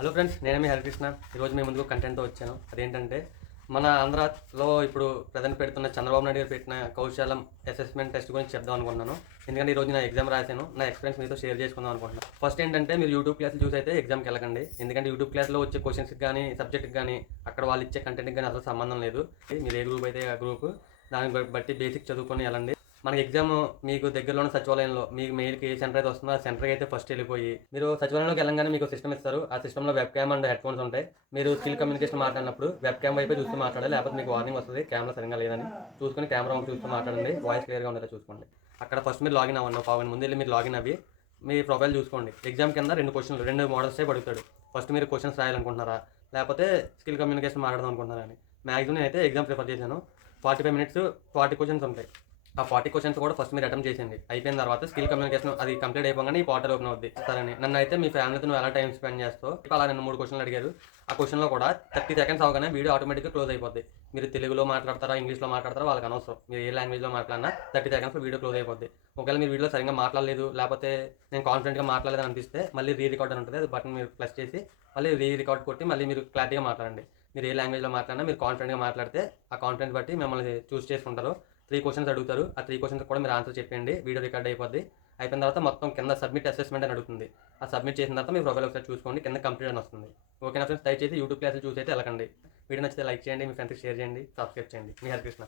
Hello friends, నేను మీ హరికృష్ణ. ఈరోజు మీ ముందుకు కంటెంట్తో వచ్చాను. అదేంటంటే మన ఆంధ్రాలో ఇప్పుడు ప్రజెంట్ పెడుతున్న చంద్రబాబు నాయుడు గారు పెట్టిన కౌశలం అసెస్మెంట్ టెస్ట్ గురించి చెప్దాం అనుకుంటున్నాను. ఎందుకంటే ఈరోజు నా ఎగ్జామ్ రాశాను. నా ఎక్స్పీరియన్స్ మీతో షేర్ చేసుకుందాం అనుకుంటున్నాను. ఫస్ట్ ఏంటంటే మీరు యూట్యూబ్ క్లాసులు చూసి అయితే ఎగ్జామ్కి వెళ్ళకండి. ఎందుకంటే యూట్యూబ్ క్లాస్లో వచ్చే క్వశ్చన్స్కి కానీ సబ్జెక్ట్కి కానీ అక్కడ వాళ్ళు ఇచ్చే కంటెంట్కి కానీ అసలు సంబంధం లేదు. మీరు ఏ గ్రూప్ అయితే ఆ గ్రూప్ దాన్ని బట్టి బేసిక్ చదువుకొని వెళ్ళండి. మనకి ఎగ్జామ్ మీకు దగ్గరలో ఉన్న సచివాలయంలో మీకు మెయిల్కి ఏ సెంటర్ అయితే వస్తుందో ఆ సెంటర్కి అయితే ఫస్ట్ వెళ్ళిపోయి మీరు సచివాలయంలోకి వెళ్ళగానే మీకు సిస్టమ్ ఇస్తారు. ఆ సిస్టంలో web cam and head phones ఉంటాయి. మీరు స్కిల్ కమ్యూనికేషన్ మాట్లాడినప్పుడు వెబ్ క్యామ్ వైపే చూస్తూ మాట్లాడాలి. లేకపోతే మీకు వార్నింగ్ వస్తుంది కెమెరా సరిగ్గా లేదని. చూసుకొని కెమెరా చూస్తూ మాట్లాడండి. వాయిస్ క్లియర్గా ఉండేలా చూసుకోండి. అక్కడ ఫస్ట్ మీరు లాగిన్ అవ్వండి. పావు ముందు వెళ్ళి మీరు లాగిన్ అవ్వి మీ ప్రొఫైల్ చూసుకోండి. ఎగ్జామ్ కింద రెండు మోడల్స్ టైప్ అడుగుతాడు. ఫస్ట్ మీరు క్వశ్చన్స్ రాయాలనుకుంటున్నారా లేకపోతే స్కిల్ కమ్యూనికేషన్ మాట్లాడదాం అనుకుంటున్నారా అని. మ్యాక్సిమం అయితే ఎగ్జామ్ ప్రిఫర్ చేశాను. 45 minutes 40 క్వశ్చన్స్ ఉంటాయి. ఆ 40 క్వశ్చన్స్ కూడా ఫస్ట్ మీరు అటెంప్ట్ చేసేయండి. అయిపోయిన తర్వాత స్కిల్ కమ్యూనికేషన్ అది కంప్లీట్ అయిపోగానే ఈ పోర్టల్ ఓపెన్ అవుద్ది. సరే, నన్ను అయితే మీ ఫ్యామిలీతో నువ్వు ఎలా టైం స్పెండ్ చేస్తావు అలా 2-3 క్వశ్చన్లు అడిగారు. ఆ క్వశ్చన్లో కూడా 30 seconds అవగానే వీడియో ఆటోమేటిక్గా క్లోజ్ అయిపోద్ది. మీరు తెలుగులో మాట్లాడతారా ఇంగ్లీష్లో మాట్లాడతారా వాళ్ళకి అనవసరం. మీరు ఏ లాంగ్వేజ్లో మాట్లాడినా 30 seconds వీడియో క్లోజ్ అయిపోద్ది. ఒకవేళ మీరు వీడియోలో సరిగ్గా మాట్లాడలేదు లేకపోతే నేను కాన్ఫిడెంట్గా మాట్లాడలేదని అనిపిస్తే మళ్ళీ రికార్డ్ అని ఉంటుంది. అది బటన్ మీరు ప్రెస్ చేసి మళ్ళీ రికార్డ్ కొట్టి మళ్ళీ మీరు క్లారిటీగా మాట్లాడండి. మీరు ఏ లాంగ్వేజ్లో మాట్లాడినా మీరు కాన్ఫిడెంట్గా మాట్లాడితే ఆ కాన్ఫిడెంట్ బట్టి మిమ్మల్ని చూస్ చేసుకుంటారు. 3 క్వశ్చన్స్ అడుగుతారు. ఆ 3 క్వశ్చన్స్ కూడా మీరు ఆన్సర్ చెప్పండి. వీడియో రికార్డ్ అయిపోద్ది. అయిపోయిన తర్వాత మొత్తం కింద సబ్మిట్ అసెస్మెంట్ అని అడుగుతుంది. ఆ సబ్మిట్ చేసిన తర్వాత మీ ప్రొఫైల్ ఒకసారి చూసుకోండి. కింద కంప్లీట్ అని వస్తుంది. ఓకేనా ఫ్రెండ్స్, దయచేసి యూట్యూబ్ క్లాసులు చూసి అయితే వెళ్ళకండి. వీడియో నచ్చితే లైక్ చేయండి, మీ ఫ్రెండ్స్కి షేర్ చేయండి, సబ్స్క్రైబ్ చేయండి. మీ హరికృష్ణ.